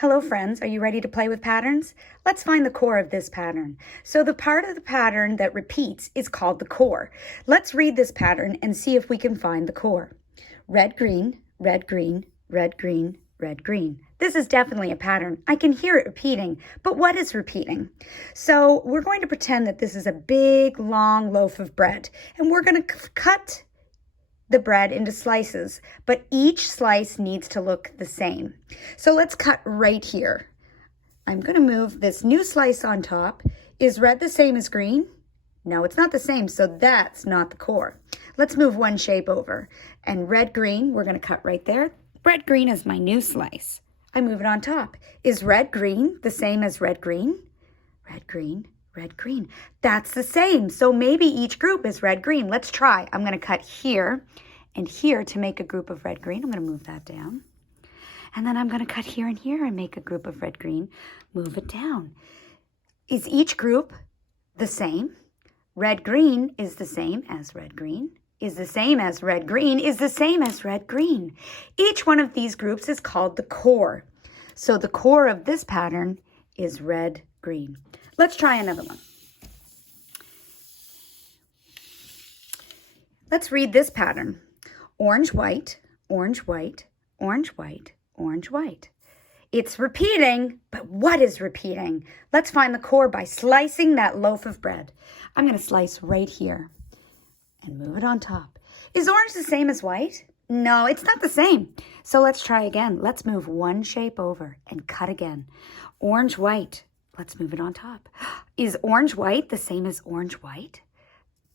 Hello friends, are you ready to play with patterns? Let's find the core of this pattern. So the part of the pattern that repeats is called the core. Let's read this pattern and see if we can find the core. Red, green, red, green, red, green, red, green. This is definitely a pattern. I can hear it repeating, but what is repeating? So we're going to pretend that this is a big, long loaf of bread, and we're going to cut the bread into slices, but each slice needs to look the same. So let's cut right here. I'm going to move this new slice on top. Is red the same as green? No, it's not the same, so that's not the core. Let's move one shape over. And red, green, we're going to cut right there. Red, green is my new slice. I move it on top. Is red, green the same as red, green? Red, green, red, green. That's the same. So maybe each group is red, green. Let's try. I'm going to cut here and here to make a group of red, green. I'm going to move that down. And then I'm going to cut here and here and make a group of red, green. Move it down. Is each group the same? Red, green is the same as red, green. Is the same as red, green, is the same as red, green. Each one of these groups is called the core. So the core of this pattern is red, green. Let's try another one. Let's read this pattern. Orange, white, orange, white, orange, white, orange, white. It's repeating, but what is repeating? Let's find the core by slicing that loaf of bread. I'm going to slice right here and move it on top. Is orange the same as white? No, it's not the same. So let's try again. Let's move one shape over and cut again. Orange, white. Let's move it on top. Is orange, white the same as orange, white?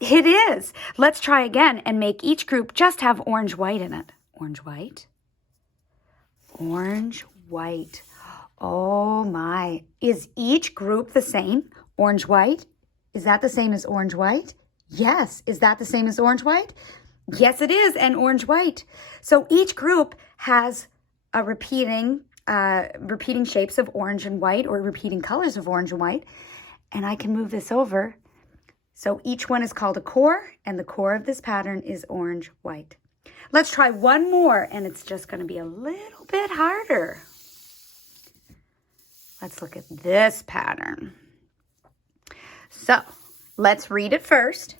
It is. Let's try again and make each group just have orange, white in it. Orange, white. Orange, white. Oh my. Is each group the same? Orange, white? Is that the same as orange, white? Yes. Is that the same as orange, white? Yes, it is. And orange, white. So each group has a repeating shapes of orange and white, or repeating colors of orange and white. And I can move this over. So each one is called a core, and the core of this pattern is orange, white. Let's try one more, and it's just going to be a little bit harder. Let's look at this pattern. So let's read it first.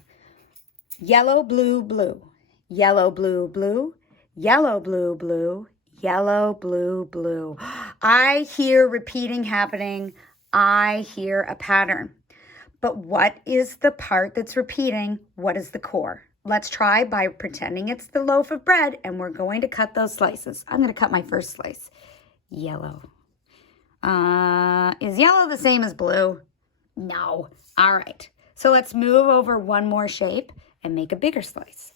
Yellow, blue, blue. Yellow, blue, blue. Yellow, blue, blue. Yellow, blue, blue. I hear repeating happening. I hear a pattern. But what is the part that's repeating? What is the core? Let's try by pretending it's the loaf of bread, and we're going to cut those slices. I'm going to cut my first slice. Yellow. Is yellow the same as blue? No. All right. So let's move over one more shape and make a bigger slice.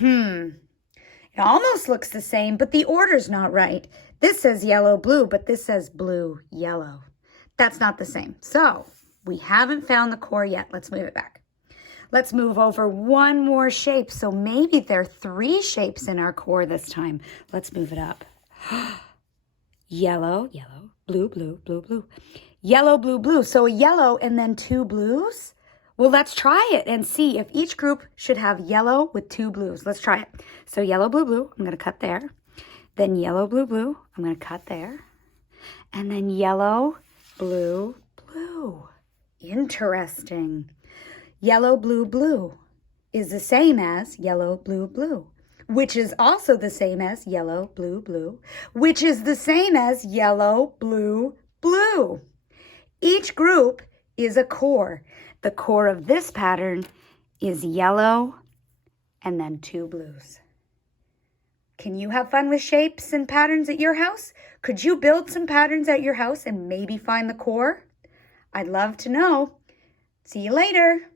It almost looks the same, but the order's not right. This says yellow, blue, but this says blue, yellow. That's not the same. So we haven't found the core yet. Let's move it back. Let's move over one more shape. So maybe there are 3 shapes in our core this time. Let's move it up. Yellow, yellow, blue, blue, blue, blue. Yellow, blue, blue. So a yellow and then 2 blues? Well, let's try it and see if each group should have yellow with 2 blues. Let's try it. So yellow, blue, blue. I'm going to cut there. Then yellow, blue, blue. I'm going to cut there. And then yellow, blue, blue. Interesting. Yellow, blue, blue is the same as yellow, blue, blue, which is also the same as yellow, blue, blue, which is the same as yellow, blue, blue. Each group is a core. The core of this pattern is yellow and then 2 blues. Can you have fun with shapes and patterns at your house? Could you build some patterns at your house and maybe find the core? I'd love to know. See you later.